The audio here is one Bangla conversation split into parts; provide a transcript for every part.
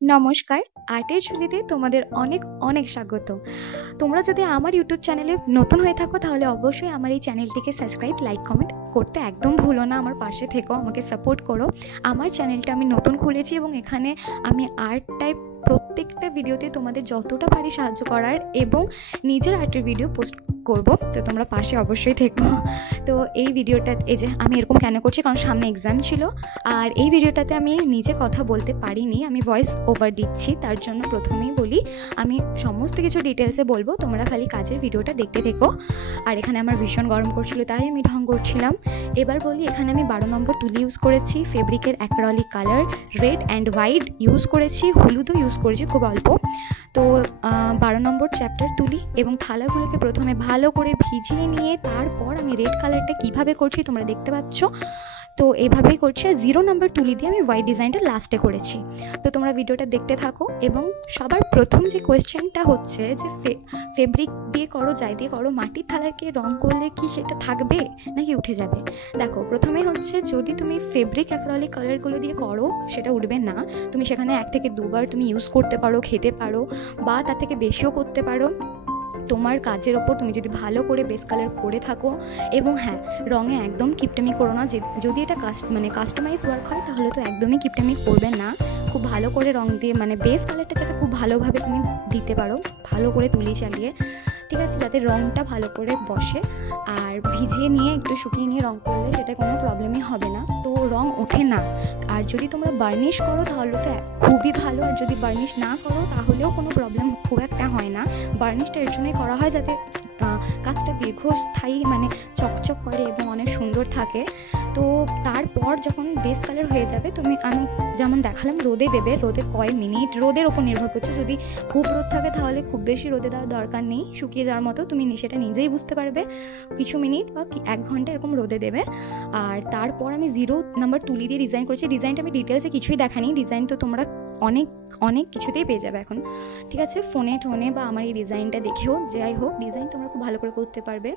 নমস্কার, আর্টের ঝুলিতে তোমাদের অনেক অনেক স্বাগত। তোমরা যদি আমার ইউটিউব চ্যানেলে নতুন হয়ে থাকো তাহলে অবশ্যই আমার এই চ্যানেলটিকে সাবস্ক্রাইব, লাইক, কমেন্ট করতে একদম ভুলো না। আমার পাশে থেকো, আমাকে সাপোর্ট করো। আমার চ্যানেলটা আমি নতুন খুলেছি এবং এখানে আমি আর্ট টাইপ প্রত্যেকটা ভিডিওতে তোমাদের যতটা পারি সাহায্য করার এবং নিজের আর্টের ভিডিও পোস্ট করব, তো তোমরা পাশে অবশ্যই থেকো। তো এই ভিডিওটা এই যে আমি এরকম কেন করছি, কারণ সামনে এক্সাম ছিল আর এই ভিডিওটাতে আমি নিজে কথা বলতে পারিনি, আমি ভয়েস ওভার দিচ্ছি। তার জন্য প্রথমেই বলি আমি সমস্ত কিছু ডিটেলসে বলবো, তোমরা খালি কাজের ভিডিওটা দেখতে থেকো। আর এখানে আমার ভীষণ গরম করছিল তাই আমি ঢং করছিলাম। এবার বলি, এখানে আমি 12 নম্বর তুলি ইউজ করেছি, ফেব্রিকের acrylic colour red and white use করেছি, হলুদও ইউজ করেছি খুব অল্প। তো 12 নম্বর চ্যাপ্টার তুলি এবং থালাগুলোকে প্রথমে ভালো করে ভিজিয়ে নিয়ে তারপর আমি রেড কালারটা কিভাবে করছি তোমরা দেখতে পাচ্ছ। তো এইভাবেই করছি। আর 0 নম্বর তুলি দিয়ে আমি হোয়াইট ডিজাইনটা লাস্টে করেছি। তো তোমরা ভিডিওটা দেখতে থাকো। এবং সবার প্রথম যে কোয়েশ্চেনটা হচ্ছে যে ফেব্রিক দিয়ে করো, যাই দিয়ে করো, মাটির থালাকে রং করলে কি সেটা থাকবে নাকি উঠে যাবে? দেখো, প্রথমে হচ্ছে যদি তুমি ফেব্রিক অ্যাক্রালিক কালারগুলো দিয়ে করো সেটা উঠবে না। তুমি সেখানে 1 থেকে 2 বার তুমি ইউজ করতে পারো, খেতে পারো, বা তার থেকে বেশিও করতে পারো। তোমার কাজের ওপর, তুমি যদি ভালো করে বেস কালার করে থাকো। এবং হ্যাঁ, রঙে একদম কিপটেমি করো না। যদি এটা কাস্টমাইজ ওয়ার্ক হয় তাহলে তো একদমই কিপটেমি করবে না। খুব ভালো করে রং দিয়ে, বেস কালারটা যাতে খুব ভালোভাবে তুমি দিতে পারো, ভালো করে তুলি চালিয়ে, ঠিক আছে, যাতে রঙটা ভালো করে বসে। আর ভিজিয়ে নিয়ে একটু শুকিয়ে নিয়ে রং করলে সেটা কোনো প্রবলেমই হবে না, তো রং ওঠে না। আর যদি তোমরা বার্নিশ করো তাহলে তো খুবই ভালো, আর যদি বার্নিশ না করো তাহলেও কোনো প্রবলেম খুব একটা হয় না। বার্নিশটা এর জন্যই করা হয় যাতে কাজটা দীর্ঘস্থায়ী চকচক করে এবং অনেক সুন্দর থাকে। তো তারপর যখন বেস কালার হয়ে যাবে, আমি যেমন দেখালাম রোদে দেবে। রোদে কয় মিনিট, রোদের ওপর নির্ভর করছে। যদি খুব রোদ থাকে তাহলে খুব বেশি রোদে দেওয়ার দরকার নেই, শুকিয়ে যাওয়ার মতো তুমি সেটা নিজেই বুঝতে পারবে। কিছু মিনিট বা 1 ঘন্টা এরকম রোদে দেবে। আর তারপর আমি 0 নম্বর তুলি দিয়ে ডিজাইন করেছি। ডিজাইনটা আমি ডিটেলসে কিছুই দেখাইনি, ডিজাইন তো তোমরা অনেক অনেক কিছুতেই পেয়ে যাবে এখন, ঠিক আছে, ফোনে টোনে বা আমার এই ডিজাইনটা দেখেও। যাই হোক, ডিজাইন তোমরা খুব ভালো করে করতে পারবে।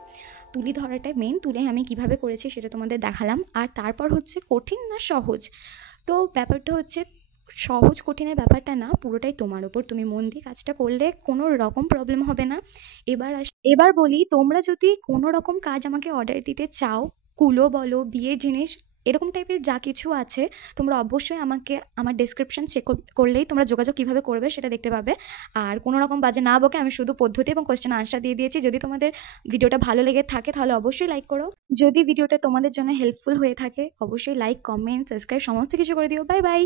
তুলি ধরাটাই মেন। তুলে আমি কিভাবে করেছি সেটা তোমাদের দেখালাম। আর তারপর হচ্ছে কঠিন না সহজ, তো ব্যাপারটা হচ্ছে সহজ কঠিনের ব্যাপারটা না, পুরোটাই তোমার ওপর। তুমি মন দিয়ে কাজটা করলে কোনো রকম প্রবলেম হবে না। এবার বলি, তোমরা যদি কোনো রকম কাজ আমাকে অর্ডার দিতে চাও, কুলো বলো, বিয়ের জিনিস, এরকম টাইপের যা কিছু আছে, তোমরা অবশ্যই আমাকে আমার ডেসক্রিপশন চেক করলেই তোমরা যোগাযোগ কীভাবে করবে সেটা দেখতে পাবে। আর কোনো রকম বাজে না বকে আমি শুধু পদ্ধতি এবং কোয়েশ্চেন আনসার দিয়ে দিয়েছি। যদি তোমাদের ভিডিওটা ভালো লেগে থাকে তাহলে অবশ্যই লাইক করো। যদি ভিডিওটা তোমাদের জন্য হেল্পফুল হয়ে থাকে অবশ্যই লাইক, কমেন্ট, সাবস্ক্রাইব সমস্ত কিছু করে দিও। Bye bye.